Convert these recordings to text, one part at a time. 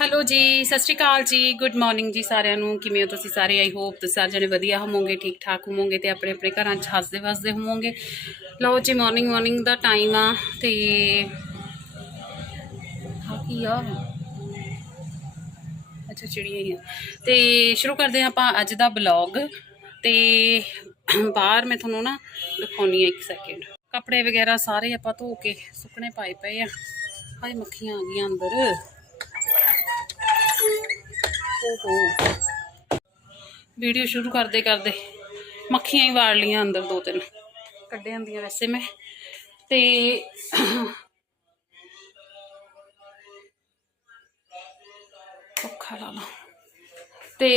Hello ਜੀ, ਸਤਿ ਸ਼੍ਰੀ ਅਕਾਲ ਜੀ। ਗੁੱਡ ਮਾਰਨਿੰਗ ਜੀ ਸਾਰਿਆਂ ਨੂੰ। ਕਿਵੇਂ ਹੋ ਤੁਸੀਂ ਸਾਰੇ? ਆਈ ਹੋਪ ਤੁਸੀਂ ਸਾਰੇ ਜਣੇ ਵਧੀਆ ਹੋਵੋਗੇ ਠੀਕ ਠਾਕ ਹੋਵੋਗੇ ਤੇ ਆਪਣੇ ਆਪਣੇ ਘਰਾਂ 'ਚ ਹੱਸਦੇ ਵਸਦੇ ਹੋਵੋਗੇ। ਲਓ ਜੀ ਮਾਰਨਿੰਗ ਮਾਰਨਿੰਗ ਦਾ ਟਾਈਮ ਆ ਤੇ ਆ ਕੀ ਆ? ਅੱਛਾ, ਚਿੜੀਆਂ ਹੀ ਆ। ਤੇ ਸ਼ੁਰੂ ਕਰਦੇ ਹਾਂ ਆਪਾਂ ਅੱਜ ਦਾ ਬਲੌਗ ਤੇ ਬਾਹਰ ਮੈਂ ਤੁਹਾਨੂੰ ਨਾ ਦਿਖਾਉਣੀ ਆ ਇੱਕ ਸੈਕਿੰਡ ਕੱਪੜੇ ਵਗੈਰਾ ਸਾਰੇ ਆਪਾਂ ਧੋ ਕੇ ਸੁੱਕਣੇ ਪਾਏ ਪਏ ਆ। ਹਾਏ, ਮੱਖੀਆਂ ਆ ਗਈਆਂ ਅੰਦਰ। ਓਹੋ ਵੀਡੀਓ ਸ਼ੁਰੂ ਕਰਦੇ ਕਰਦੇ ਮੱਖੀਆਂ ਹੀ ਵਾੜ ਲੀਆਂ ਅੰਦਰ ਦੋ ਤਿੰਨ। ਕੱਢੇ ਹੁੰਦੀਆਂ ਵੈਸੇ। ਮੈਂ ਤੇ ਔਖਾ ਲਾ ਲਾ। ਤੇ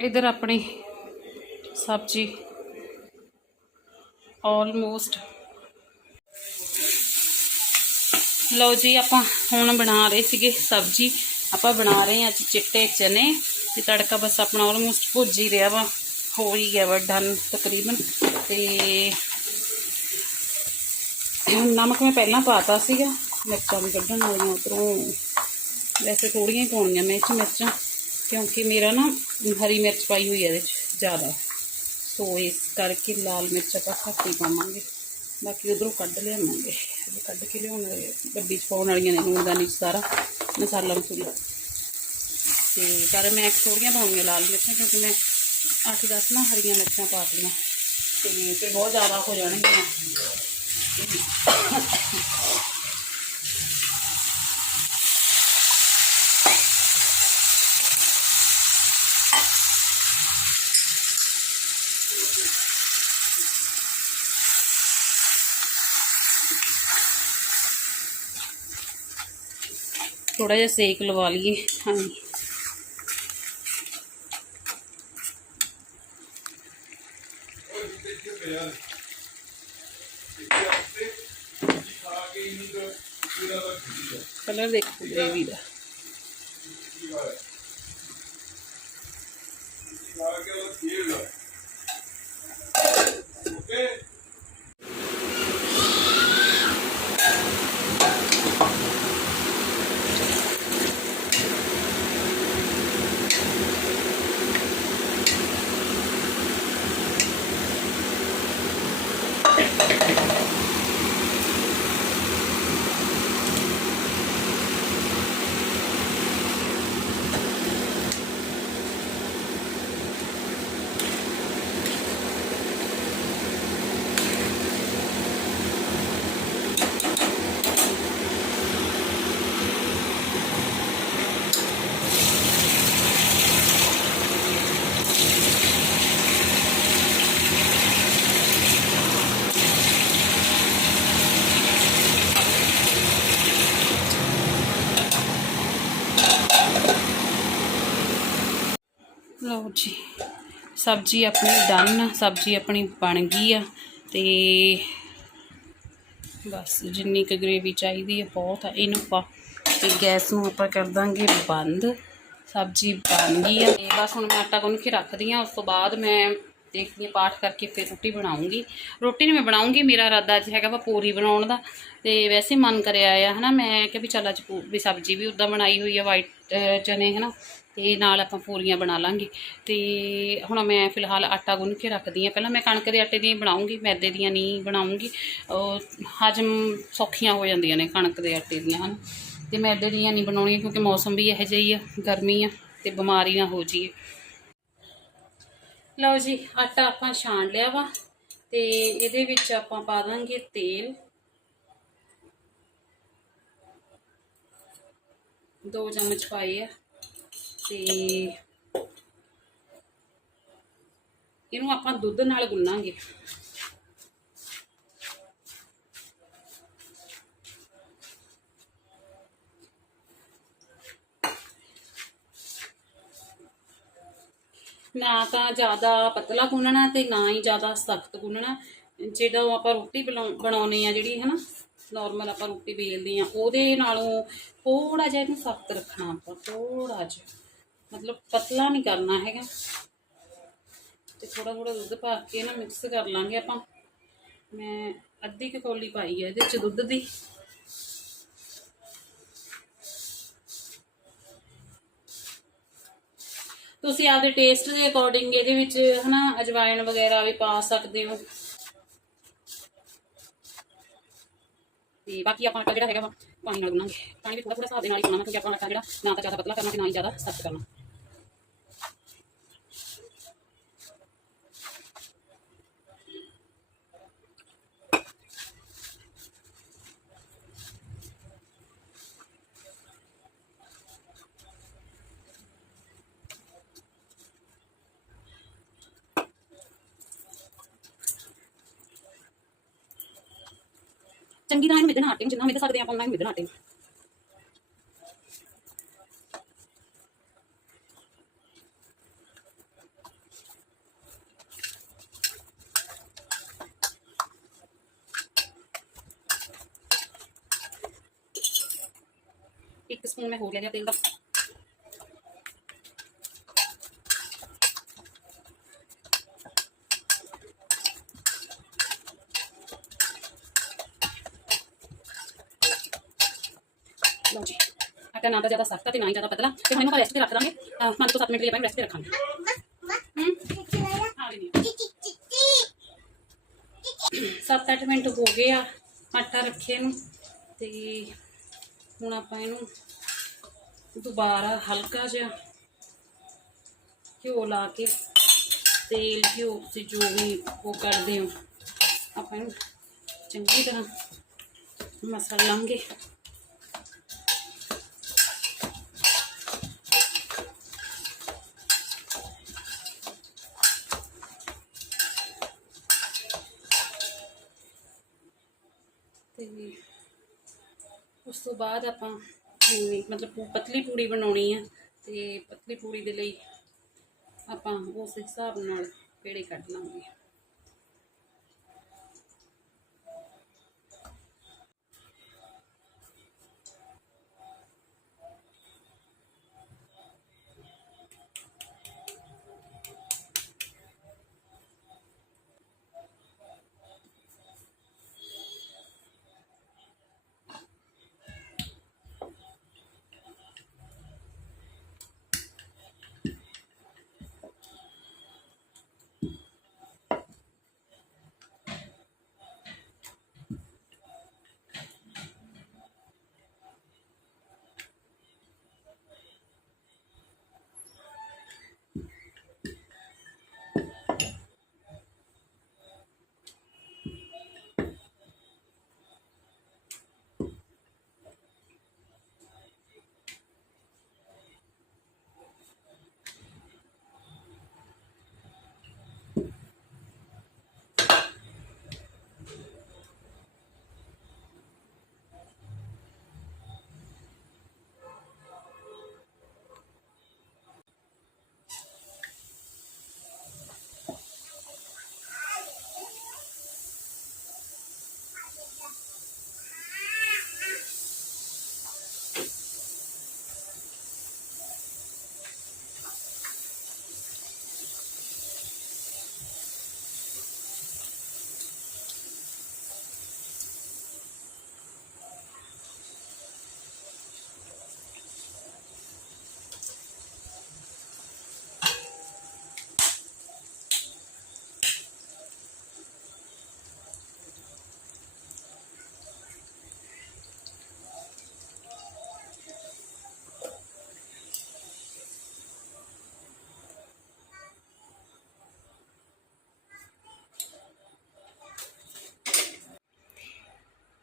ਇਧਰ ਆਪਣੀ ਸਬਜ਼ੀ। ਆਲਮੋਸਟ ਲਓ ਜੀ, ਆਪਾਂ ਹੁਣ ਬਣਾ ਰਹੇ ਸੀਗੇ ਸਬਜ਼ੀ। ਆਪਾਂ ਬਣਾ ਰਹੇ ਹਾਂ ਅੱਜ ਚਿੱਟੇ ਚਨੇ। ਤੇ ਤੜਕਾ ਬਸ ਆਪਣਾ ਆਲਮੋਸਟ ਭੁੱਜ ਹੀ ਰਿਹਾ ਵਾ। ਹੋ ਹੀ ਗਿਆ ਵਾ ਡਨ ਤਕਰੀਬਨ। ਤੇ ਨਮਕ ਮੈਂ ਪਹਿਲਾਂ ਪਾਤਾ ਸੀਗਾ। ਮਿਰਚਾਂ ਵੀ ਕੱਢਣ ਵਾਲੀਆਂ ਉਧਰੋਂ ਵੈਸੇ ਥੋੜੀਆਂ ਹੀ ਪਾਉਣੀਆਂ ਮੈਂ 'ਚ ਮਿਰਚਾਂ। ਕਿਉਂਕਿ ਮੇਰਾ ਨਾ ਹਰੀ ਮਿਰਚ ਪਾਈ ਹੋਈ ਹੈ ਇਹਦੇ 'ਚ ਜ਼ਿਆਦਾ। ਸੋ ਇਸ ਕਰਕੇ ਲਾਲ ਮਿਰਚ ਆਪਾਂ ਘੱਟ ਹੀ ਪਾਵਾਂਗੇ। ਬਾਕੀ ਉਧਰੋਂ ਕੱਢ ਲਿਆਵਾਂਗੇ। ਇਹ ਕੱਢ ਕੇ ਲਿਆਉਣ ਡੱਬੀ 'ਚ ਪਾਉਣ ਵਾਲੀਆਂ ਨੇ ਨੂਨਦਾਨੀ 'ਚ ਸਾਰਾ, ਮਸਾਲਾ ਮਸੂਲਾ। ਤੇ ਪਰ ਮੈਂ ਥੋੜੀਆਂ ਪਾਉਣੀਆਂ ਲਾਲ ਮਿਰਚਾਂ ਕਿਉਂਕਿ ਮੈਂ 8-10 ਨਾ ਹਰੀਆਂ ਮਿਰਚਾਂ ਪਾ ਦਿੱਤੀਆਂ ਤੇ ਫਿਰ ਬਹੁਤ ਜ਼ਿਆਦਾ ਹੋ ਜਾਣਗੀਆਂ। ਥੋੜਾ ਜਿਹਾ ਸੇਕ ਲਵਾ ਲਈਏ ਹਾਂਜੀ। ਕਲਰ ਦੇਖੋ ਗ੍ਰੇਵੀ ਦਾ। ਲਓ ਜੀ। ਸਬਜ਼ੀ ਆਪਣੀ ਡਨ ਸਬਜ਼ੀ ਆਪਣੀ ਬਣ ਗਈ ਆ ਤੇ ਬਸ ਜਿੰਨੀ ਕੁ ਗ੍ਰੇਵੀ ਚਾਹੀਦੀ ਹੈ ਬਹੁਤ ਆ। ਇਹਨੂੰ ਪਾ ਤੇ ਗੈਸ ਨੂੰ ਆਪਾਂ ਕਰ ਦਾਂਗੇ ਬੰਦ। ਸਬਜ਼ੀ ਬਣ ਗਈ ਆ ਤੇ ਬਸ ਹੁਣ ਮੈਂ ਆਟਾ ਗੁੰਨ ਕੇ ਰੱਖਦੀ ਆ, ਉਸ ਤੋਂ ਬਾਅਦ ਮੈਂ ਦੇਖਦੀ ਹਾਂ ਪਾਠ ਕਰਕੇ ਫਿਰ ਰੋਟੀ ਬਣਾਉਂਗੀ। ਰੋਟੀ ਨਹੀਂ ਮੈਂ ਬਣਾਉਂਗੀ, ਮੇਰਾ ਇਰਾਦਾ ਅੱਜ ਹੈਗਾ ਵਾ ਪੂਰੀ ਬਣਾਉਣ ਦਾ। ਤੇ ਵੈਸੇ ਮਨ ਕਰਿਆ ਆ, ਹਨਾ ਮੈਂ ਕਿ ਵੀ ਚੱਲ ਅੱਜ ਪੂ- ਵੀ ਸਬਜ਼ੀ ਵੀ ਉਦਾਂ ਬਣਾਈ ਹੋਈ ਆ ਵਾਈਟ ਚਨੇ, ਹਨਾ? ਤੇ ਨਾਲ ਆਪਾਂ ਪੂਰੀਆਂ ਬਣਾ ਲਾਂਗੇ। ਤੇ ਹੁਣ ਮੈਂ ਫਿਲਹਾਲ ਆਟਾ ਗੁੰਨ ਕੇ ਰੱਖਦੀ ਆ ਪਹਿਲਾਂ ਮੈਂ ਕਣਕ ਦੇ ਆਟੇ ਦੀਆਂ ਹੀ ਬਣਾਉਂਗੀ, ਮੈਦੇ ਦੀਆਂ ਨਹੀਂ ਬਣਾਉਂਗੀ। ਉਹ ਹਜਮ ਸੌਖੀਆਂ ਹੋ ਜਾਂਦੀਆਂ ਨੇ ਕਣਕ ਦੇ ਆਟੇ ਦੀਆਂ, ਹਨ? ਤੇ ਮੈਦੇ ਦੀਆਂ ਨਹੀਂ ਬਣਾਉਣੀਆਂ ਕਿਉਂਕਿ ਮੌਸਮ ਵੀ ਇਹੋ ਜਿਹਾ ਹੀ ਆ, ਗਰਮੀ ਆ ਤੇ ਬਿਮਾਰੀ ਨਾ ਹੋ ਜੀਏ ਲਓ ਜੀ, ਆਟਾ ਆਪਾਂ ਛਾਣ ਲਿਆ ਵਾ ਤੇ ਇਹਦੇ ਵਿੱਚ ਆਪਾਂ ਪਾ ਦਾਂਗੇ ਤੇਲ। ਦੋ ਚਮਚ ਪਾਏ ਆ ਤੇ ਇਹਨੂੰ ਆਪਾਂ ਦੁੱਧ ਨਾਲ ਗੁੰਨਾਂਗੇ। ਨਾ ਤਾਂ ਜ਼ਿਆਦਾ ਪਤਲਾ ਗੁੰਨਣਾ ਤੇ ਨਾ ਹੀ ਜ਼ਿਆਦਾ ਸਖਤ ਗੁੰਨਣਾ। ਜਦੋਂ ਆਪਾਂ ਰੋਟੀ ਬਣਾਉ- ਬਣਾਉਣੀ ਆ ਜਿਹੜੀ, ਹਨਾ? ਨਾਰਮਲ ਆਪਾਂ ਰੋਟੀ ਬੇਲਦੇ ਆ ਉਹਦੇ ਨਾਲੋਂ ਥੋੜਾ ਜਿਹਾ ਇਹਨੂੰ ਸਖਤ ਰੱਖਣਾ ਆਪਾਂ ਥੋੜਾ ਜਿਹਾ। ਮਤਲਬ ਪਤਲਾ ਨਹੀਂ ਕਰਨਾ ਹੈਗਾ। ਤੇ ਥੋੜਾ ਥੋੜਾ ਦੁੱਧ ਪਾ ਕੇ ਨਾ ਮਿਕਸ ਕਰ ਲਾਂਗੇ ਆਪਾਂ। ਮੈਂ ਅੱਧੀ ਕੁ ਪਾਈ ਹੈ ਇਹਦੇ 'ਚ ਦੁੱਧ ਦੀ। ਤੁਸੀਂ ਆਪਦੇ ਟੇਸਟ ਦੇ ਅਕੋਰਡਿੰਗ ਇਹਦੇ ਵਿੱਚ ਹਨਾ, ਅਜਵਾਇਣ ਵਗੈਰਾ ਵੀ ਪਾ ਸਕਦੇ ਹੋ। ਤੇ ਬਾਕੀ ਆਪਾਂ ਆਟਾ ਜਿਹੜਾ ਹੈਗਾ ਵਾ, ਪਾਣੀ ਨਾਲ ਗੁੰਨਾਂਗੇ। ਪਾਣੀ ਵੀ ਥੋੜਾ ਥੋੜਾ ਹਿਸਾਬ ਦੇ ਨਾਲ ਹੀ ਪਾਉਣਾ ਕਿਉਂਕਿ ਆਪਾਂ ਆਟਾ ਜਿਹੜਾ ਨਾ ਤਾਂ ਜ਼ਿਆਦਾ ਪਤਲਾ ਕਰਨਾ ਤੇ ਨਾ ਹੀ ਜ਼ਿਆਦਾ ਸਖਤ ਕਰਨਾ। ਚੰਗੀ ਤਰ੍ਹਾਂ ਇਹਨੂੰ ਮਿੱਧਣਾ ਆਟੇ ਨੂੰ, ਜਿੰਨਾ ਮਿੱਧ ਸਕਦੇ ਆਪਾਂ ਉਹਨਾਂ ਨੂੰ ਮਿੱਧਣਾ ਆਟੇ ਨੂੰ। ਇੱਕ ਸਪੂਨ ਮੈਂ ਹੋਰ ਲੈ ਲਿਆ ਤੇਲ ਦਾ ਲਓ ਜੀ ਆਟਾ ਨਾ ਤਾਂ ਜ਼ਿਆਦਾ ਸਖਤ ਤੇ ਨਾ ਹੀ ਜ਼ਿਆਦਾ ਪਤਲਾ, ਤੇ ਹੁਣ ਇਹਨੂੰ ਰੈਸਟ ਤੇ ਰੱਖ ਦਾਂਗੇ। 5 ਤੋਂ 7 ਮਿੰਟ ਲਈ ਆਪਾਂ ਰੈਸਟ ਤੇ ਰੱਖਾਂਗੇ। ਹੂੰ? ਹਾਂ ਵੀ ਨਹੀਂ। 7-8 ਮਿੰਟ ਹੋ ਗਏ ਆ ਆਟਾ ਰੱਖੇ ਨੂੰ, ਤੇ ਹੁਣ ਆਪਾਂ ਇਹਨੂੰ ਦੁਬਾਰਾ ਹਲਕਾ ਜਿਹਾ ਘਿਓ ਲਾ ਕੇ ਤੇਲ, ਘਿਓ ਤੇ ਜੋ ਵੀ ਉਹ ਕਰਦੇ ਹੋ, ਆਪਾਂ ਇਹਨੂੰ ਚੰਗੀ ਤਰ੍ਹਾਂ ਮਸਲ ਲਾਂਗੇ। ਤੇ ਉਸ ਤੋਂ ਬਾਅਦ ਆਪਾਂ ਮਤਲਬ ਪੂ- ਪਤਲੀ ਪੂੜੀ ਬਣਾਉਣੀ ਆ ਤੇ ਪਤਲੀ ਪੂੜੀ ਦੇ ਲਈ ਆਪਾਂ ਉਸ ਹਿਸਾਬ ਨਾਲ ਪੇੜੇ ਕੱਢ ਲਾਂਗੇ।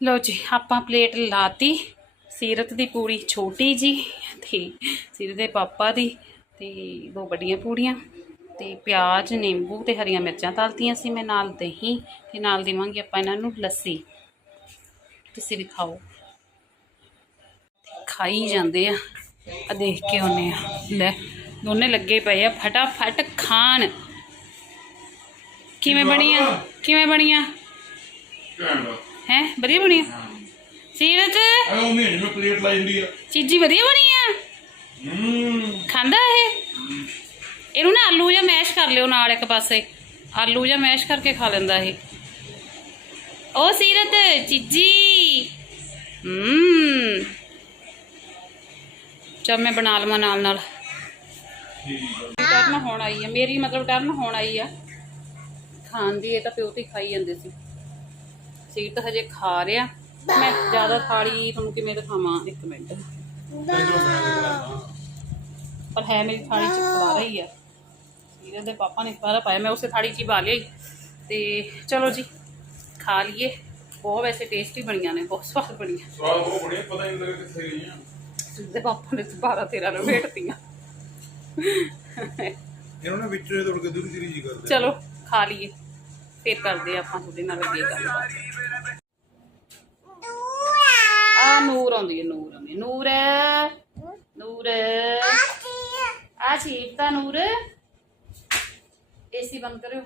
ਲਓ ਜੀ, ਆਪਾਂ ਪਲੇਟ ਲਾਤੀ, ਸੀਰਤ ਦੀ ਪੂੜੀ ਛੋਟੀ ਜੀ ਤੇ ਸੀਰਤ ਦੇ ਪਾਪਾ ਦੀ ਤੇ ਦੋ ਵੱਡੀਆਂ ਪੂੜੀਆਂ ਤੇ ਪਿਆਜ਼, ਨਿੰਬੂ ਤੇ ਹਰੀਆਂ ਮਿਰਚਾਂ ਤਲਤੀਆਂ ਸੀ ਮੈਂ ਨਾਲ ਦਹੀਂ ਤੇ ਨਾਲ ਦੇਵਾਂਗੇ ਆਪਾਂ ਇਹਨਾਂ ਨੂੰ ਲੱਸੀ। ਤੁਸੀਂ ਵੀ ਖਾਓ। ਖਾਈ ਜਾਂਦੇ ਆ ਆ ਦੇਖ ਕੇ ਆਉਨੇ ਆ। ਲੈ, ਦੋਨੇ ਲੱਗੇ ਪਏ ਆ, ਫਟਾਫਟ ਖਾਣ। ਕਿਵੇਂ ਬਣੀਆਂ? ਕਿਵੇਂ ਬਣੀਆਂ? ਹੈ? ਵਧੀਆ ਸੀਰਤ? ਆ ਉਹ ਮਹੀਨੇ ਨੂੰ ਪਲੇਟ ਲਾਈ ਜਾਂਦੀ ਆ। ਚੀਜੀ ਵਧੀਆ ਬਣੀ ਆ? ਹੂੰ। ਖਾਂਦਾ ਇਹ? ਇਹਨੂੰ ਨਾ ਆਲੂ ਜਾਂ ਮੈਸ਼ ਕਰ ਲਿਓ ਨਾਲ ਇੱਕ ਪਾਸੇ। ਆਲੂ ਜਾਂ ਮੈਸ਼ ਕਰਕੇ ਖਾ ਲੈਂਦਾ ਇਹ। ਉਹ ਸੀਰਤ ਚੀਜੀ। ਹੂੰ। ਚੱਲ ਮੈਂ ਬਣਾ ਲਵਾਂ ਨਾਲ ਨਾਲ। ਟਰਨ ਹੁਣ ਆਈ ਆ। ਮੇਰੀ ਮਤਲਬ ਟਰਨ ਹੁਣ ਆਈ ਆ। ਖਾਣ ਦੀ ਇਹ ਤਾਂ ਪਿਓ ਤੇ ਹੀ ਖਾਈ ਜਾਂਦੇ ਸੀ। ਸੀਟ ਹਜੇ ਖਾ ਰਿਆ। ਮੈਂ ਜ਼ਿਆਦਾ ਥਾਲੀ ਤੁਹਾਨੂੰ ਕਿਵੇਂ ਦਿਖਾਵਾਂ? ਇੱਕ ਮਿੰਟ। ਪਰ ਹੈ ਮੇਰੀ ਥਾਲੀ ਚ ਖਵਾ ਰਹੀ ਆ। ਸੀਰਤ ਦੇ ਪਾਪਾ ਨੇ ਖਵਾਰਾ ਪਾਇਆ। ਮੈਂ ਉਸੇ ਥਾਲੀ ਚ ਹੀ ਪਾ ਲਈ ਤੇ ਚਲੋ ਜੀ ਖਾ ਲਈਏ। ਬਹੁਤ ਵੈਸੇ ਟੇਸਟੀ ਬਣੀਆਂ ਨੇ ਬਹੁਤ ਸਵਾਦ ਬਣੀਆਂ। ਸਵਾਦ ਬਹੁਤ ਬੜੀਆ ਪਤਾ ਹੀ ਨਹੀਂ ਲੱਗਾ ਕਿੱਥੇ ਗਈਆਂ। ਦੇ ਪਾਪਾ ਨੇ 12 13 ਨੂੰ ਵੇਟਤੀਆਂ ਇਹਨਾਂ ਨੇ ਵਿੱਚੋਂ ਤੋੜ ਕੇ ਦੂਰੀ ਦੂਰੀ ਜੀ ਕਰਦੇ ਚਲੋ ਖਾ ਲਈਏ। ਫੇਰ ਕਰਦੇ ਆਪਾਂ ਤੁਹਾਡੇ ਨਾਲ ਅੱਗੇ ਗੱਲ ਆ ਨੂਰ ਆਉਂਦੀ ਹੈ ਨੂਰ ਆਉਂਦੀ ਹੈ। ਨੂਰ। ਨੂਰ। ਆ ਚੀਟ ਤਾਂ ਨੂਰ। ਏਸੀ ਬੰਦ ਕਰਿਓ।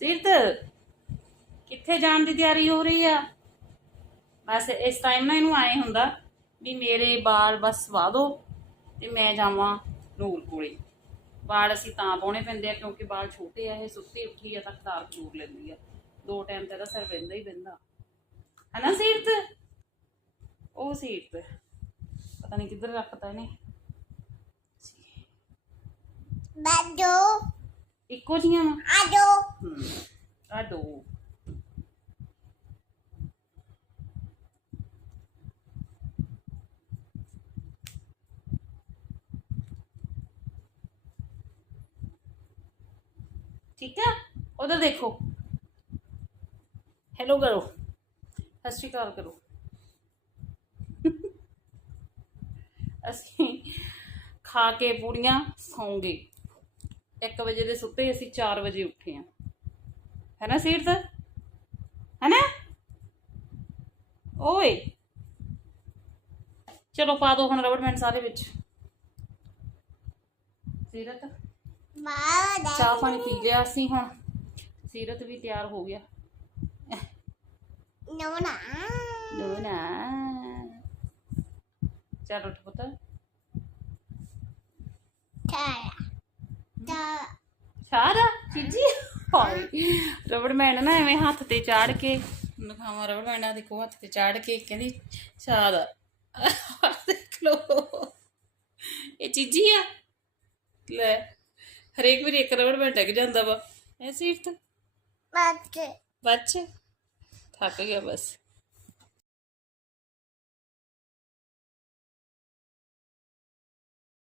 ਸਿਰਤ ਕਿੱਥੇ ਜਾਣ ਦੀ ਤਿਆਰੀ ਹੋ ਰਹੀ ਆ? ਬਸ ਇਸ ਟਾਈਮ ਨਾ ਇਹਨੂੰ ਆਏ ਹੁੰਦਾ। ਵੀ ਮੇਰੇ ਵਾਲ ਬਸ ਵਾ ਦੋ ਤੇ ਮੈਂ ਜਾਵਾਂ ਨੂਰ ਕੋਲੇ। ਵਾਲ ਅਸੀਂ ਤਾਂ ਪਾਉਣੇ ਪੈਂਦੇ ਆ ਕਿਉਂਕਿ ਵਾਲ ਛੋਟੇ ਆ ਇਹ ਸੁੱਤੀ ਉੱਠੀ ਆ ਤਾਂ ਖਤਾਰ ਜ਼ਰੂਰ ਲੈਂਦੀ ਆ। ਦੋ ਟਾਈਮ ਤੇ ਇਹਦਾ ਸਿਰ ਬਹਿੰਦਾ ਹੀ ਬਹਿੰਦਾ ਹਨਾ ਸੀਰਤ? ਉਹ ਸੀਰਤ। ਪਤਾ ਨਹੀਂ ਕਿੱਧਰ ਰੱਖਤਾ ਇਹਨੇ। ਇੱਕੋ ਜੀਆਂ ਆ ਦੋ। ਠੀਕ ਹੈ? ਉਧਰ ਦੇਖੋ। ਹੈਲੋ ਕਰੋ। ਸਤਿ ਸ਼੍ਰੀ ਅਕਾਲ ਕਰੋ। ਅਸੀਂ ਖਾ ਕੇ ਪੂੜੀਆਂ ਸੌਂਗੇ। 1 ਵਜੇ ਦੇ ਸੁੱਤੇ ਅਸੀਂ 4 ਵਜੇ ਉੱਠੇ ਆ ਹੈਨਾ ਸੀਰਤ? ਹੈਨਾ ਓਏ। ਚਲੋ ਪਾ ਦੋ ਹੁਣ ਰਬੜ ਬੈਂਡ ਸਾਰੇ ਵਿੱਚ। ਸੀਰਤ? ਚਾਹ ਪਾਣੀ ਪੀ ਲਿਆ ਅਸੀਂ ਹੁਣ। ਸੀਰਤ ਵੀ ਤਿਆਰ ਹੋ ਗਿਆ। ਚੱਲ ਉੱਠ ਪੁੱਤ। ਚੀਜੀ? ਰਬੜ ਬੈਂਡ ਨਾ ਐਵੇਂ ਹੱਥ ਤੇ ਚਾੜ ਕੇ ਦਿਖਾਵਾਂ ਰਬੜ ਬੈਂਡਾਂ ਦੇਖੋ ਹੱਥ ਤੇ ਚਾੜ ਕੇ ਕਹਿੰਦੀ ਦੇਖ ਲੋ ਇਹ ਚੀਜੀ ਆ? ਲੈ। ਹਰੇਕ ਵਾਰੀ ਇੱਕ ਰਬੜ ਬੈਂਡ ਟਿਕ ਜਾਂਦਾ ਵਾ। ਐ ਸੀਟ ਤੇ ਬੱਚ। ਥੱਕ ਗਿਆ ਬਸ।